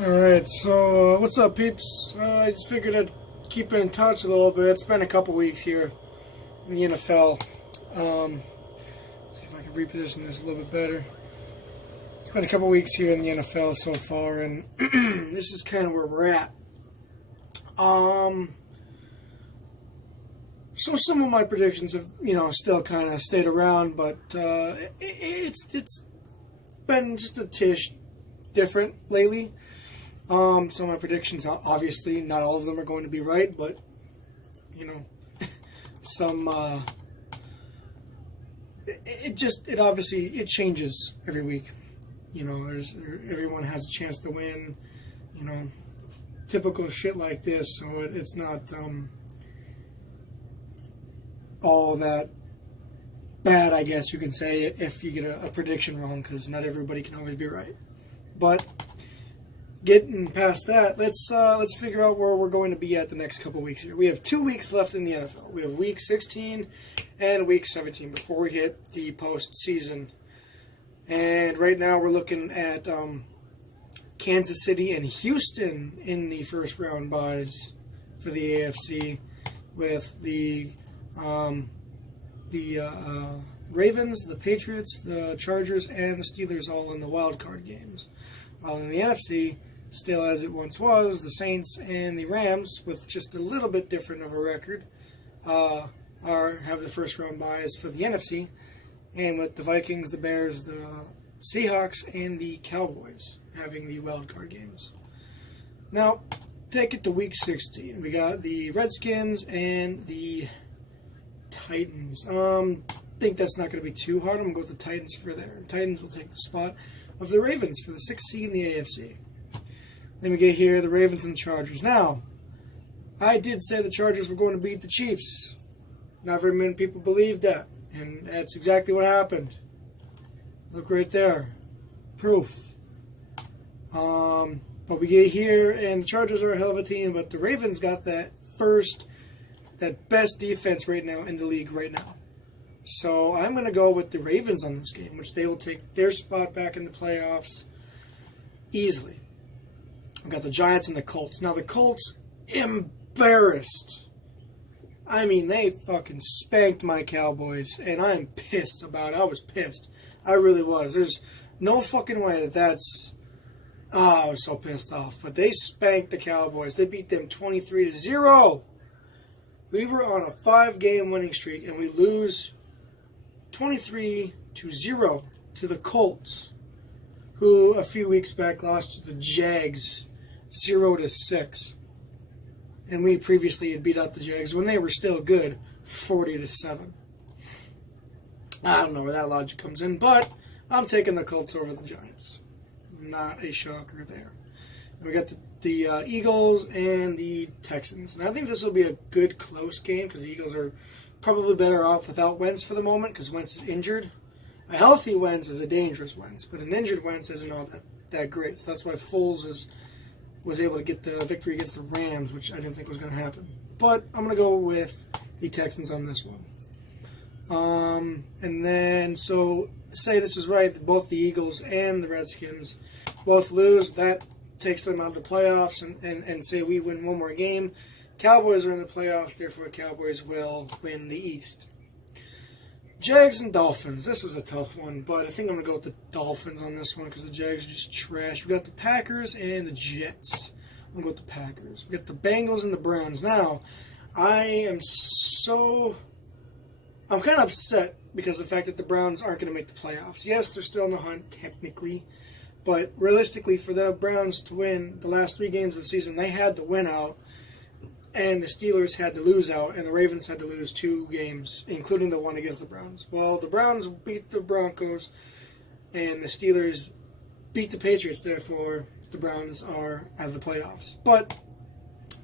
Alright, so what's up, peeps? I just figured I'd keep in touch a little bit. It's been a couple weeks here in the NFL. See if I can reposition this a little bit better. It's been a couple weeks here in the NFL so far, and this is kind of where we're at. So some of my predictions have, still kind of stayed around, but it's been just a tish different lately. Some of my predictions, obviously, not all of them are going to be right, but, some, it obviously changes every week. Everyone has a chance to win, typical shit like this, so it's not, all that bad, I guess you can say, if you get a prediction wrong, because not everybody can always be right. But getting past that, let's figure out where we're going to be at the next couple weeks here. We have 2 weeks left in the NFL. We have Week 16 and Week 17 before we hit the postseason. And right now we're looking at Kansas City and Houston in the first round byes for the AFC, with the Ravens, the Patriots, the Chargers, and the Steelers all in the wild card games. While in the NFC, still as it once was, the Saints and the Rams, with just a little bit different of a record, have the first round byes for the NFC, and with the Vikings, the Bears, the Seahawks, and the Cowboys having the wild card games. Now, take it to Week 16. We got the Redskins and the Titans. I think that's not going to be too hard. I'm going to go with the Titans for there. Titans will take the spot of the Ravens for the 6th seed in the AFC. Then we get here, the Ravens and the Chargers. Now, I did say the Chargers were going to beat the Chiefs. Not very many people believed that, and that's exactly what happened. Look right there. Proof. But we get here, and the Chargers are a hell of a team, but the Ravens got that best defense right now in the league right now. So I'm going to go with the Ravens on this game, which they will take their spot back in the playoffs easily. I've got the Giants and the Colts. Now, the Colts embarrassed. I mean, they fucking spanked my Cowboys, and I'm pissed about it. I was pissed. I really was. There's no fucking way that's... I was so pissed off. But they spanked the Cowboys. They beat them 23-0. We were on a 5-game winning streak, and we lose 23-0 to the Colts, who a few weeks back lost to the Jags 0-6. And we previously had beat out the Jags when they were still good, 40-7. I don't know where that logic comes in, but I'm taking the Colts over the Giants. Not a shocker there. And we got the Eagles and the Texans. And I think this will be a good, close game, because the Eagles are probably better off without Wentz for the moment, because Wentz is injured. A healthy Wentz is a dangerous Wentz, but an injured Wentz isn't all that great. So that's why Foles was able to get the victory against the Rams, which I didn't think was going to happen. But I'm going to go with the Texans on this one. And then, so say this is right, both the Eagles and the Redskins both lose. That takes them out of the playoffs, and say we win one more game. Cowboys are in the playoffs, therefore Cowboys will win the East. Jags and Dolphins. This was a tough one, but I think I'm going to go with the Dolphins on this one, because the Jags are just trash. We got the Packers and the Jets. I'm going to go with the Packers. We got the Bengals and the Browns. Now, I'm kind of upset because of the fact that the Browns aren't going to make the playoffs. Yes, they're still in the hunt, technically. But realistically, for the Browns to win the last 3 games of the season, they had to win out. And the Steelers had to lose out. And the Ravens had to lose 2 games, including the one against the Browns. Well, the Browns beat the Broncos. And the Steelers beat the Patriots. Therefore, the Browns are out of the playoffs. But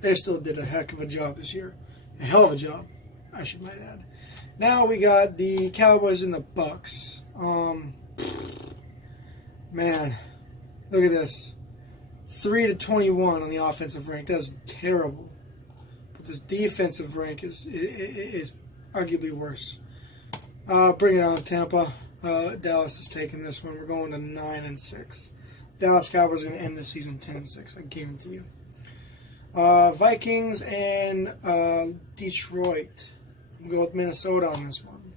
they still did a heck of a job this year. A hell of a job, I should might add. Now we got the Cowboys and the Bucks. Man, look at this. 3-21 on the offensive rank. That's terrible. But this defensive rank is arguably worse. Bring it on, Tampa. Dallas is taking this one. We're going to 9-6. Dallas Cowboys are going to end the season 10-6. I guarantee you. Vikings and Detroit. I'm going to go with Minnesota on this one.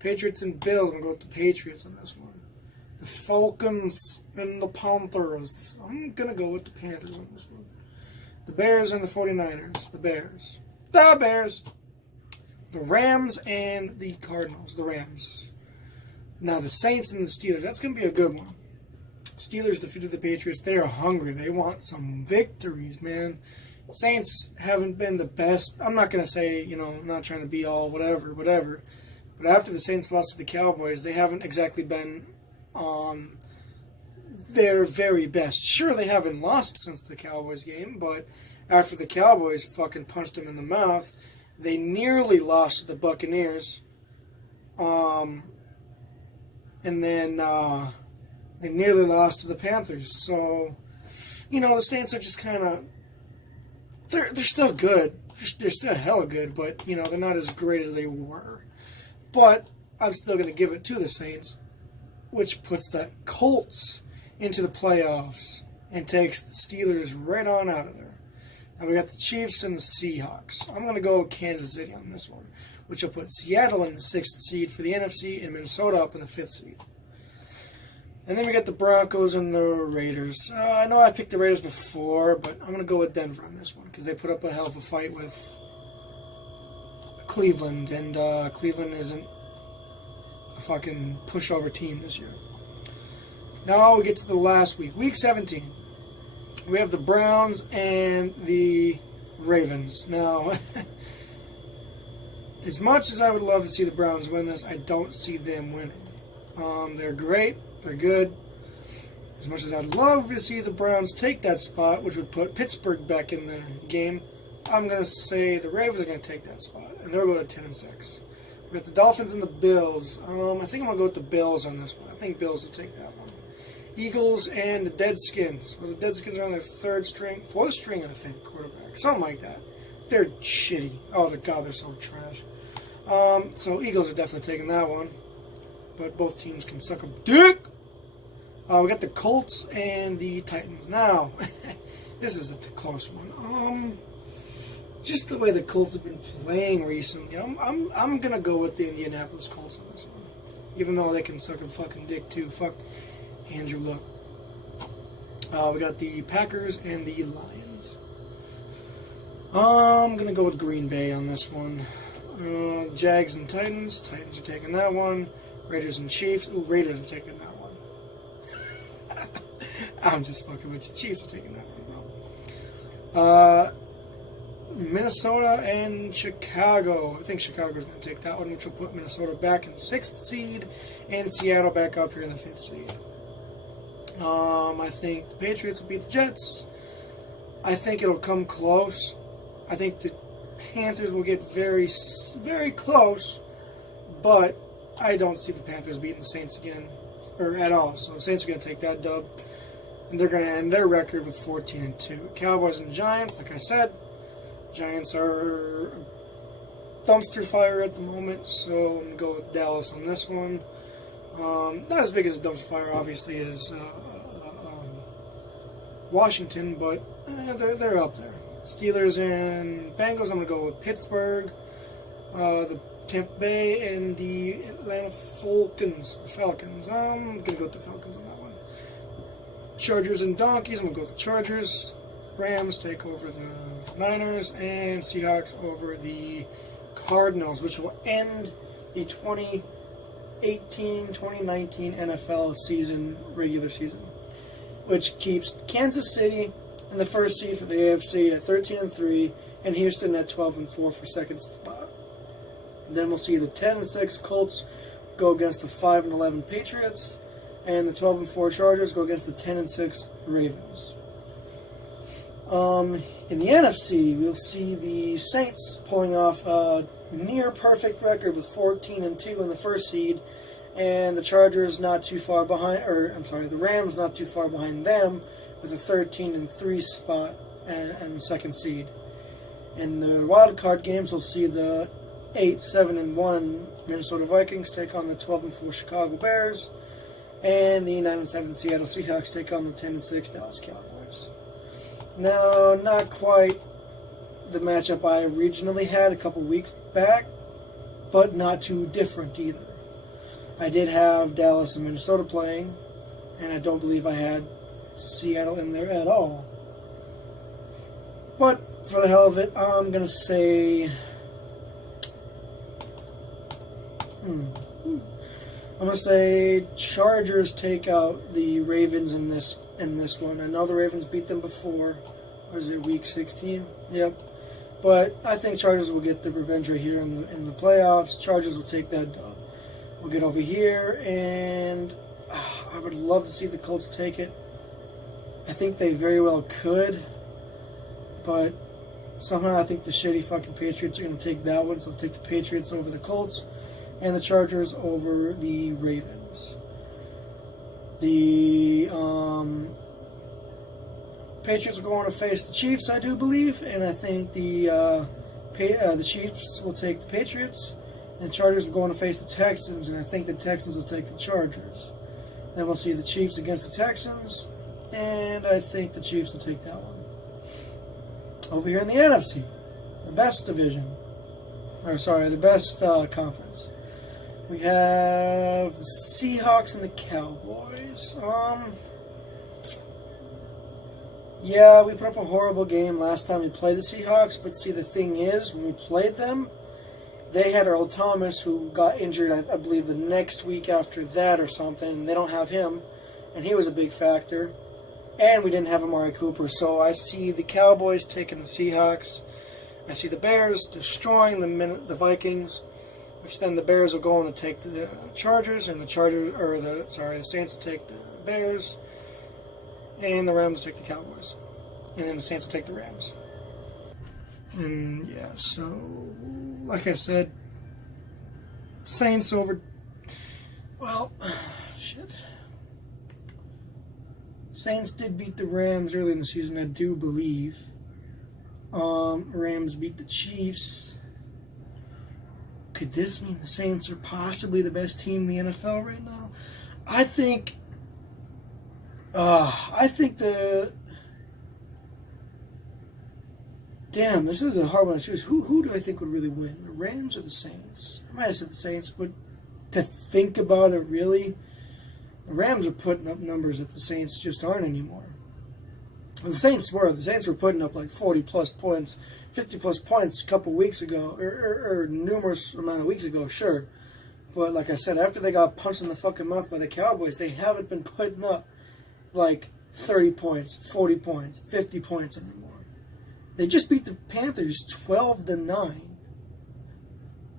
Patriots and Bills. I'm going to go with the Patriots on this one. The Falcons and the Panthers. I'm going to go with the Panthers on this one. The Bears and the 49ers. The Bears. The Bears. The Rams and the Cardinals. The Rams. Now, the Saints and the Steelers. That's going to be a good one. Steelers defeated the Patriots. They are hungry. They want some victories, man. Saints haven't been the best. I'm not going to say, I'm not trying to be all whatever. But after the Saints lost to the Cowboys, they haven't exactly been on their very best. Sure, they haven't lost since the Cowboys game, but after the Cowboys fucking punched them in the mouth, they nearly lost to the Buccaneers. And then they nearly lost to the Panthers. So, the Saints are just kind of... They're still good. They're still hella good, but, they're not as great as they were. But I'm still going to give it to the Saints, which puts the Colts into the playoffs and takes the Steelers right on out of there. Now we got the Chiefs and the Seahawks. I'm going to go with Kansas City on this one, which will put Seattle in the 6th seed for the NFC and Minnesota up in the 5th seed. And then we got the Broncos and the Raiders. I know I picked the Raiders before, but I'm going to go with Denver on this one because they put up a hell of a fight with Cleveland, and Cleveland isn't a fucking pushover team this year. Now we get to the last week. Week 17. We have the Browns and the Ravens. Now, as much as I would love to see the Browns win this, I don't see them winning. They're great. They're good. As much as I'd love to see the Browns take that spot, which would put Pittsburgh back in the game, I'm going to say the Ravens are going to take that spot, and they're going to 10-6. We got the Dolphins and the Bills. I think I'm going to go with the Bills on this one. I think Bills will take that one. Eagles and the Deadskins. Well, the Deadskins are on their fourth string, I think, quarterback. Something like that. They're shitty. Oh, God, they're so trash. So Eagles are definitely taking that one. But both teams can suck a dick. We got the Colts and the Titans. Now, this is a close one. Just the way the Colts have been playing recently, I'm gonna go with the Indianapolis Colts on this one. Even though they can suck a fucking dick too. Fuck Andrew Luck. We got the Packers and the Lions. I'm gonna go with Green Bay on this one. Jags and Titans. Titans are taking that one. Raiders and Chiefs. Ooh, Raiders are taking that one. I'm just fucking with you. Chiefs are taking that one, bro. Minnesota and Chicago. I think Chicago's going to take that one, which will put Minnesota back in the 6th seed and Seattle back up here in the 5th seed. I think the Patriots will beat the Jets. I think it'll come close. I think the Panthers will get very, very close, but I don't see the Panthers beating the Saints again, or at all. So the Saints are going to take that dub, and they're going to end their record with 14-2. Cowboys and Giants, like I said, Giants are dumpster fire at the moment, so I'm going to go with Dallas on this one. Not as big as a dumpster fire, obviously, as Washington, but they're up there. Steelers and Bengals, I'm going to go with Pittsburgh. The Tampa Bay and the Atlanta Falcons. I'm going to go with the Falcons on that one. Chargers and Donkeys. I'm going to go with the Chargers. Rams take over the Niners. And Seahawks over the Cardinals, which will end the 2018-2019 NFL season, regular season, which keeps Kansas City in the 1st seed for the AFC at 13-3 and Houston at 12-4 for 2nd spot. Then we'll see the 10-6 Colts go against the 5-11 Patriots, and the 12-4 Chargers go against the 10-6 Ravens. In the NFC, we'll see the Saints pulling off a near perfect record with 14-2 in the 1st seed, and the Chargers not too far behind, the Rams not too far behind them with a 13-3 spot and the 2nd seed. In the wild card games, we'll see the 8-7-1 Minnesota Vikings take on the 12-4 Chicago Bears, And the 9-7 Seattle Seahawks take on the 10-6 Dallas Cowboys. Now, not quite the matchup I originally had a couple weeks back, but not too different either. I did have Dallas and Minnesota playing, and I don't believe I had Seattle in there at all. But for the hell of it, I'm going to say... I'm going to say Chargers take out the Ravens in this one. I know the Ravens beat them before. Was it week 16? Yep. But I think Chargers will get the revenge right here in the playoffs. Chargers will take that dub. We'll get over here, and I would love to see the Colts take it. I think they very well could, but somehow I think the shitty fucking Patriots are going to take that one, so they'll take the Patriots over the Colts, and the Chargers over the Ravens. The Patriots are going to face the Chiefs, I do believe, and I think the Chiefs will take the Patriots, and the Chargers are going to face the Texans, and I think the Texans will take the Chargers. Then we'll see the Chiefs against the Texans, and I think the Chiefs will take that one. Over here in the NFC, the best division, the best conference. We have the Seahawks and the Cowboys. Yeah, we put up a horrible game last time we played the Seahawks, but see, the thing is, when we played them, they had Earl Thomas, who got injured, I believe, the next week after that or something, and they don't have him, and he was a big factor. And we didn't have Amari Cooper, so I see the Cowboys taking the Seahawks. I see the Bears destroying the Vikings, which then the Bears are going to take the Chargers, and the Saints will take the Bears, and the Rams will take the Cowboys, and then the Saints will take the Rams. And yeah, so like I said, Saints over. Well, shit. Saints did beat the Rams early in the season, I do believe. Rams beat the Chiefs. Could this mean the Saints are possibly the best team in the NFL right now? I think the... Damn, this is a hard one to choose. Who do I think would really win? The Rams or the Saints? I might have said the Saints, but to think about it really... The Rams are putting up numbers that the Saints just aren't anymore. The Saints were putting up like 40-plus points, 50-plus points a couple weeks ago, or numerous amount of weeks ago, sure. But like I said, after they got punched in the fucking mouth by the Cowboys, they haven't been putting up like 30 points, 40 points, 50 points anymore. They just beat the Panthers 12-9.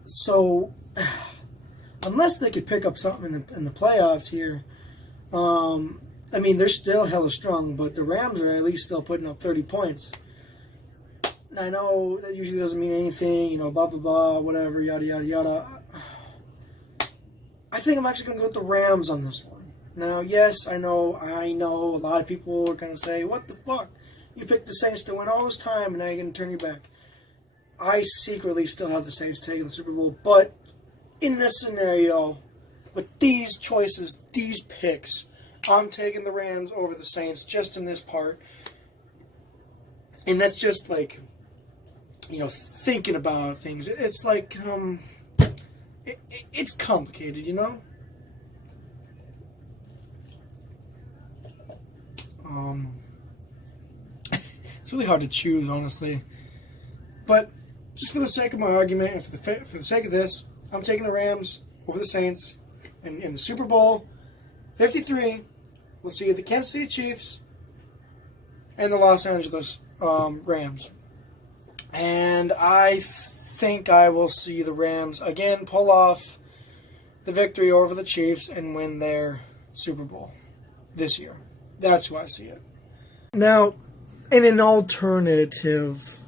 So, unless they could pick up something in the playoffs here, I mean, they're still hella strong, but the Rams are at least still putting up 30 points. And I know that usually doesn't mean anything, blah, blah, blah, whatever, yada, yada, yada. I think I'm actually going to go with the Rams on this one. Now, yes, I know, a lot of people are going to say, what the fuck? You picked the Saints to win all this time, and now you're going to turn your back. I secretly still have the Saints taking the Super Bowl, but in this scenario, with these choices, these picks, I'm taking the Rams over the Saints just in this part. And that's just like, thinking about things. It's like, it's complicated, It's really hard to choose, honestly. But just for the sake of my argument, and for the sake of this, I'm taking the Rams over the Saints. And in the Super Bowl 53, we'll see the Kansas City Chiefs and the Los Angeles Rams. And I think I will see the Rams again pull off the victory over the Chiefs and win their Super Bowl this year. That's who I see it. Now, in an alternative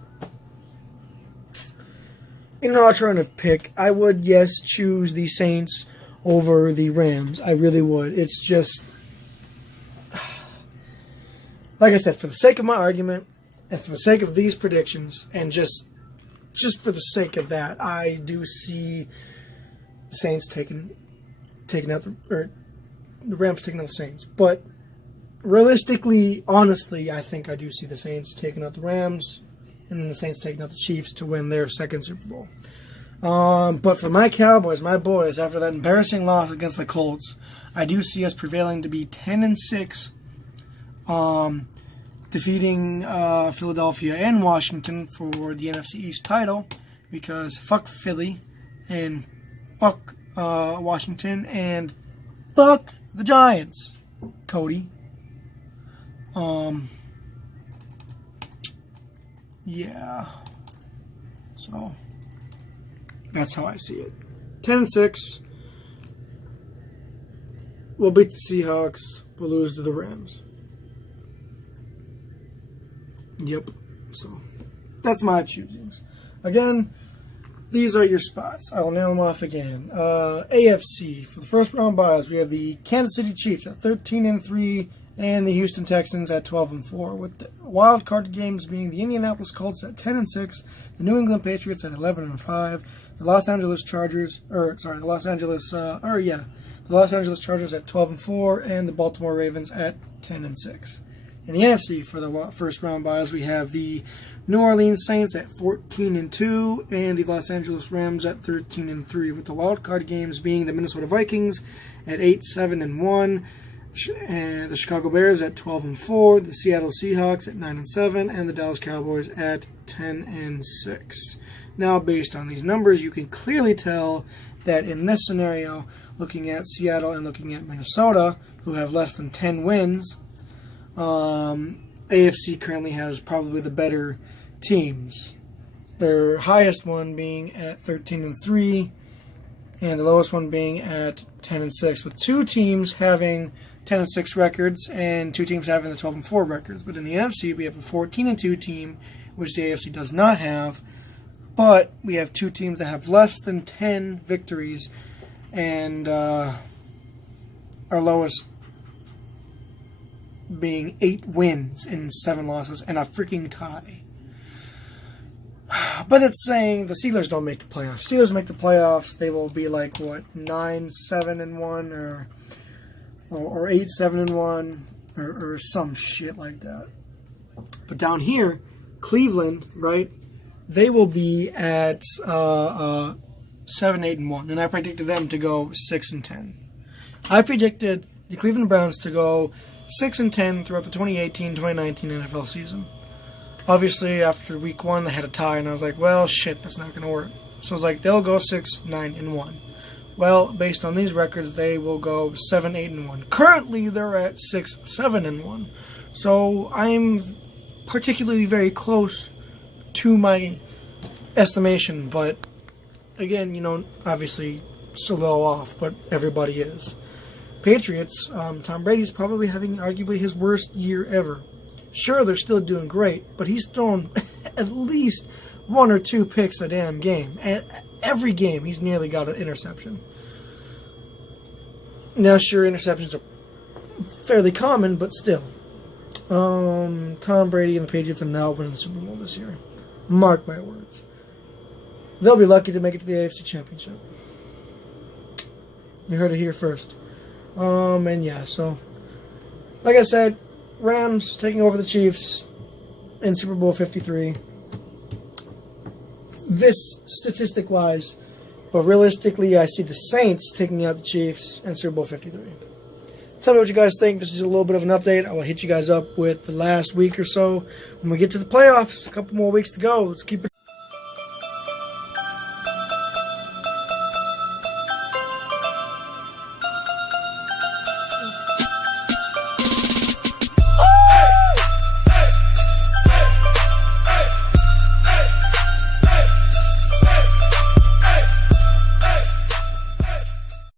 pick, I would, yes, choose the Saints over the Rams. I really would. It's just, like I said, for the sake of my argument, and for the sake of these predictions, and just for the sake of that, I do see the Saints taking out the Rams taking out the Saints. But realistically, honestly, I think I do see the Saints taking out the Rams, and then the Saints taking out the Chiefs to win their second Super Bowl. But for my Cowboys, my boys, after that embarrassing loss against the Colts, I do see us prevailing to be 10-6, defeating Philadelphia and Washington for the NFC East title, because fuck Philly and fuck Washington and fuck the Giants, Cody. Yeah. So that's how I see it. 10-6. We'll beat the Seahawks. We'll lose to the Rams. Yep. So that's my choosings. Again, these are your spots. I will nail them off again. AFC, for the first round buys, we have the Kansas City Chiefs at 13-3 and the Houston Texans at 12-4, with the wild card games being the Indianapolis Colts at 10-6, the New England Patriots at 11-5, the Los Angeles Chargers at 12-4, and the Baltimore Ravens at 10-6. In the NFC, for the first round buys, we have the New Orleans Saints at 14-2 and the Los Angeles Rams at 13-3, with the wild card games being the Minnesota Vikings at 8-7-1, and the Chicago Bears at 12-4, the Seattle Seahawks at 9-7, and the Dallas Cowboys at 10-6. Now, based on these numbers, you can clearly tell that in this scenario, looking at Seattle and looking at Minnesota, who have less than 10 wins, AFC currently has probably the better teams. Their highest one being at 13-3, and the lowest one being at 10-6, with two teams having 10-6 records and two teams having the 12-4 records. But in the NFC, we have a 14-2 team, which the AFC does not have. But we have two teams that have less than 10 victories, and our lowest being 8 wins and 7 losses and a freaking tie. But it's saying the Steelers don't make the playoffs. Steelers make the playoffs, they will be like, what, 9-7-1 or 8-7-1 or some shit like that. But down here, Cleveland, right, they will be at 7-8-1, and I predicted them to go 6-10. I predicted the Cleveland Browns to go 6-10 throughout the 2018-2019 NFL season. Obviously, after week 1, they had a tie, and I was like, well, shit, that's not going to work. So I was like, they'll go 6-9-1. Well, based on these records, they will go 7-8-1. Currently, they're at 6-7-1. So I'm particularly very close to my estimation, but again, obviously still a little off, but everybody is. Patriots, Tom Brady's probably having arguably his worst year ever. Sure, they're still doing great, but he's thrown at least 1 or 2 picks a damn game. Every game, he's nearly got an interception. Now, sure, interceptions are fairly common, but still. Tom Brady and the Patriots are now winning the Super Bowl this year. Mark my words. They'll be lucky to make it to the AFC Championship. You heard it here first. And yeah, so like I said, Rams taking over the Chiefs in Super Bowl 53. This statistic-wise, but realistically, I see the Saints taking out the Chiefs in Super Bowl 53. Tell me what you guys think. This is a little bit of an update. I will hit you guys up with the last week or so when we get to the playoffs. A couple more weeks to go. Let's keep it.